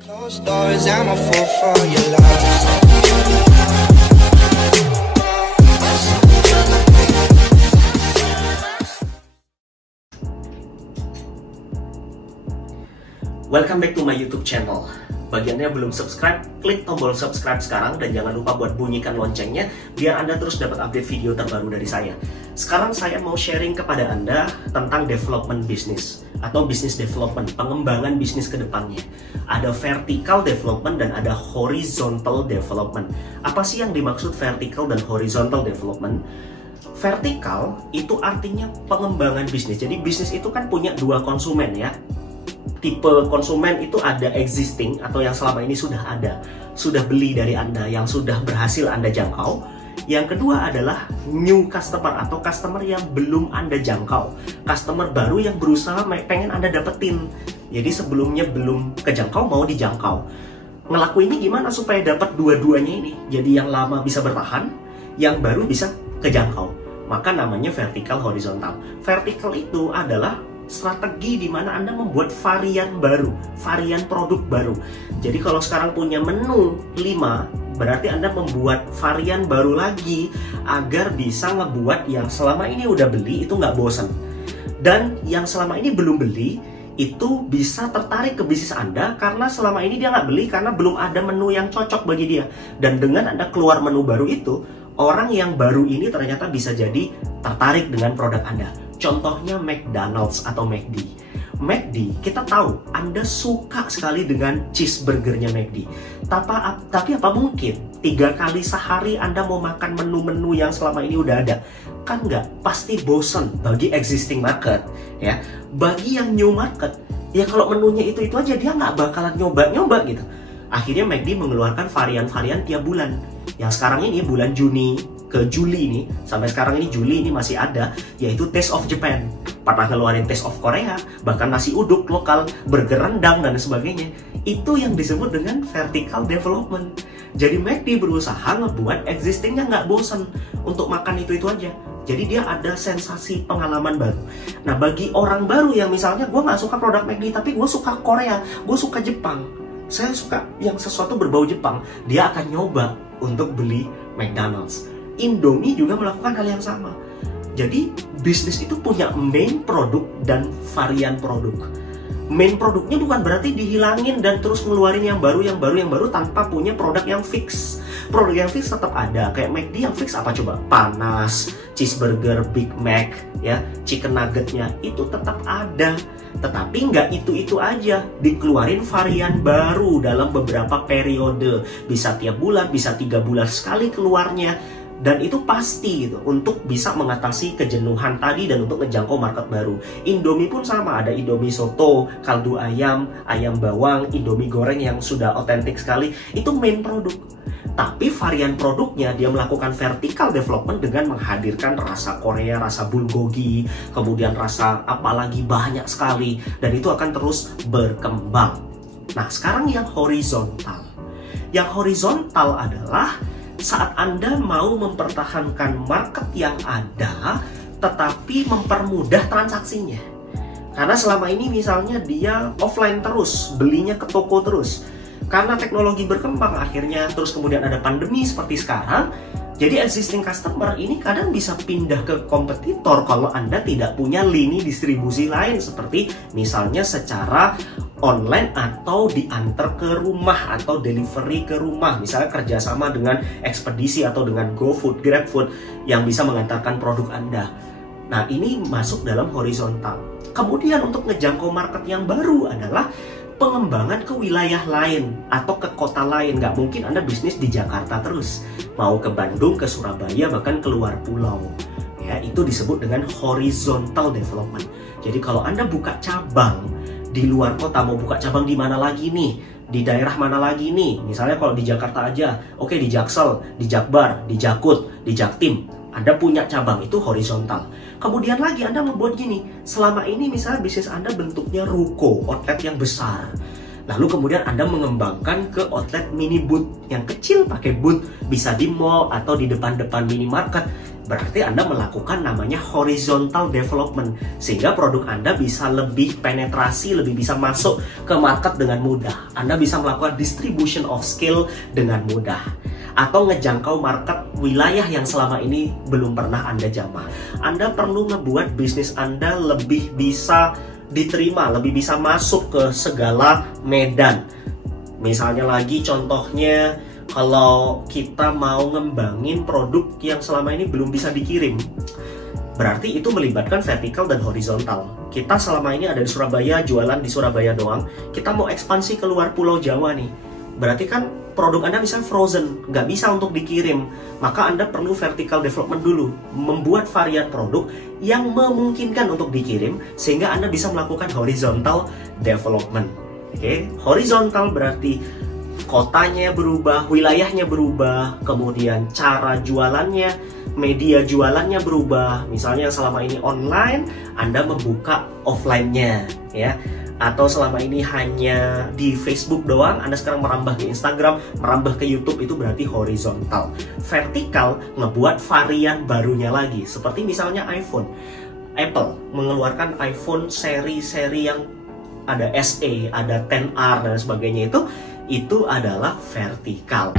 Closed doors, I'm a fool for your love. Welcome back to my YouTube channel. Bagi Anda yang belum subscribe, klik tombol subscribe sekarang dan jangan lupa buat bunyikan loncengnya biar Anda terus dapat update video terbaru dari saya. Sekarang saya mau sharing kepada Anda tentang development bisnis atau business development, pengembangan bisnis ke depannya. Ada vertical development dan ada horizontal development. Apa sih yang dimaksud vertical dan horizontal development? Vertical itu artinya pengembangan bisnis. Jadi bisnis itu kan punya dua konsumen ya. Tipe konsumen itu ada existing atau yang selama ini sudah ada, sudah beli dari Anda, yang sudah berhasil Anda jangkau. Yang kedua adalah new customer atau customer yang belum Anda jangkau, customer baru yang berusaha pengen Anda dapetin. Jadi sebelumnya belum kejangkau mau dijangkau. Ngelakuinnya gimana supaya dapat dua-duanya ini? Jadi yang lama bisa bertahan, yang baru bisa kejangkau. Maka namanya vertical horizontal. Vertical itu adalah strategi di mana Anda membuat varian baru, varian produk baru. Jadi kalau sekarang punya menu 5, berarti Anda membuat varian baru lagi agar bisa ngebuat yang selama ini udah beli itu nggak bosan. Dan yang selama ini belum beli itu bisa tertarik ke bisnis Anda karena selama ini dia nggak beli karena belum ada menu yang cocok bagi dia. Dan dengan Anda keluar menu baru itu, orang yang baru ini ternyata bisa jadi tertarik dengan produk Anda. Contohnya McDonald's atau McD. McD, kita tahu Anda suka sekali dengan cheeseburgernya McD. Tapi apa mungkin 3 kali sehari Anda mau makan menu-menu yang selama ini udah ada? Kan nggak, pasti bosen bagi existing market. Ya, bagi yang new market, ya kalau menunya itu aja dia nggak bakalan nyoba gitu. Akhirnya McD mengeluarkan varian-varian tiap bulan. Yang sekarang ini bulan Juni ke Juli ini, sampai sekarang ini Juli ini masih ada, yaitu Taste of Japan. Pernah ngeluarin Taste of Korea, bahkan nasi uduk lokal, burger rendang dan sebagainya. Itu yang disebut dengan vertical development. Jadi McD berusaha ngebuat existingnya nggak bosan untuk makan itu aja. Jadi dia ada sensasi pengalaman baru. Nah bagi orang baru yang misalnya gue nggak suka produk McD, tapi gue suka Korea, gue suka Jepang, saya suka yang sesuatu berbau Jepang, dia akan nyoba untuk beli McDonald's. Indomie juga melakukan hal yang sama. Jadi bisnis itu punya main produk dan varian produk. Main produknya bukan berarti dihilangin dan terus ngeluarin yang baru tanpa punya produk yang fix. Produk yang fix tetap ada. Kayak McD yang fix apa coba? Panas, cheeseburger, Big Mac, ya, chicken nuggetnya itu tetap ada. Tetapi nggak itu aja, dikeluarin varian baru dalam beberapa periode. Bisa tiap bulan, bisa 3 bulan sekali keluarnya. Dan itu pasti gitu, untuk bisa mengatasi kejenuhan tadi dan untuk ngejangkau market baru. Indomie pun sama, ada Indomie soto, kaldu ayam, ayam bawang, Indomie goreng yang sudah otentik sekali. Itu main produk. Tapi varian produknya dia melakukan vertical development dengan menghadirkan rasa Korea, rasa bulgogi, kemudian rasa apalagi banyak sekali. Dan itu akan terus berkembang. Nah sekarang yang horizontal. Yang horizontal adalah saat Anda mau mempertahankan market yang ada, tetapi mempermudah transaksinya. Karena selama ini misalnya dia offline terus, belinya ke toko terus. Karena teknologi berkembang akhirnya, terus kemudian ada pandemi seperti sekarang, jadi existing customer ini kadang bisa pindah ke kompetitor kalau Anda tidak punya lini distribusi lain, seperti misalnya secara online atau diantar ke rumah atau delivery ke rumah, misalnya kerjasama dengan ekspedisi atau dengan GoFood, GrabFood yang bisa mengantarkan produk Anda. Nah ini masuk dalam horizontal. Kemudian untuk ngejangkau market yang baru adalah pengembangan ke wilayah lain atau ke kota lain. Nggak mungkin Anda bisnis di Jakarta terus, mau ke Bandung, ke Surabaya, bahkan keluar pulau. Ya, itu disebut dengan horizontal development. Jadi kalau Anda buka cabang di luar kota, mau buka cabang di mana lagi nih? Di daerah mana lagi nih? Misalnya kalau di Jakarta aja, oke, di Jaksel, di Jakbar, di Jakut, di Jaktim. Anda punya cabang, itu horizontal. Kemudian lagi Anda membuat gini, selama ini misalnya bisnis Anda bentuknya ruko, outlet yang besar. Lalu kemudian Anda mengembangkan ke outlet mini booth yang kecil, pakai booth, bisa di mall atau di depan-depan minimarket. berarti Anda melakukan namanya horizontal development, sehingga produk Anda bisa lebih penetrasi, lebih bisa masuk ke market dengan mudah. Anda bisa melakukan distribution of skill dengan mudah, atau ngejangkau market wilayah yang selama ini belum pernah Anda jamah. Anda perlu ngebuat bisnis Anda lebih bisa diterima, lebih bisa masuk ke segala medan. Misalnya lagi contohnya, kalau kita mau ngembangin produk yang selama ini belum bisa dikirim, berarti itu melibatkan vertikal dan horizontal. Kita selama ini ada di Surabaya, jualan di Surabaya doang. Kita mau ekspansi keluar Pulau Jawa nih, berarti kan produk Anda bisa frozen, nggak bisa untuk dikirim. Maka Anda perlu vertical development dulu, membuat varian produk yang memungkinkan untuk dikirim, sehingga Anda bisa melakukan horizontal development. Oke, horizontal berarti kotanya berubah, wilayahnya berubah, kemudian cara jualannya, media jualannya berubah. Misalnya selama ini online, Anda membuka offline-nya, ya. Atau selama ini hanya di Facebook doang, Anda sekarang merambah ke Instagram, merambah ke YouTube, itu berarti horizontal. Vertikal ngebuat varian barunya lagi, seperti misalnya iPhone. Apple mengeluarkan iPhone seri-seri yang ada SE, ada XR dan sebagainya, itu adalah vertikal.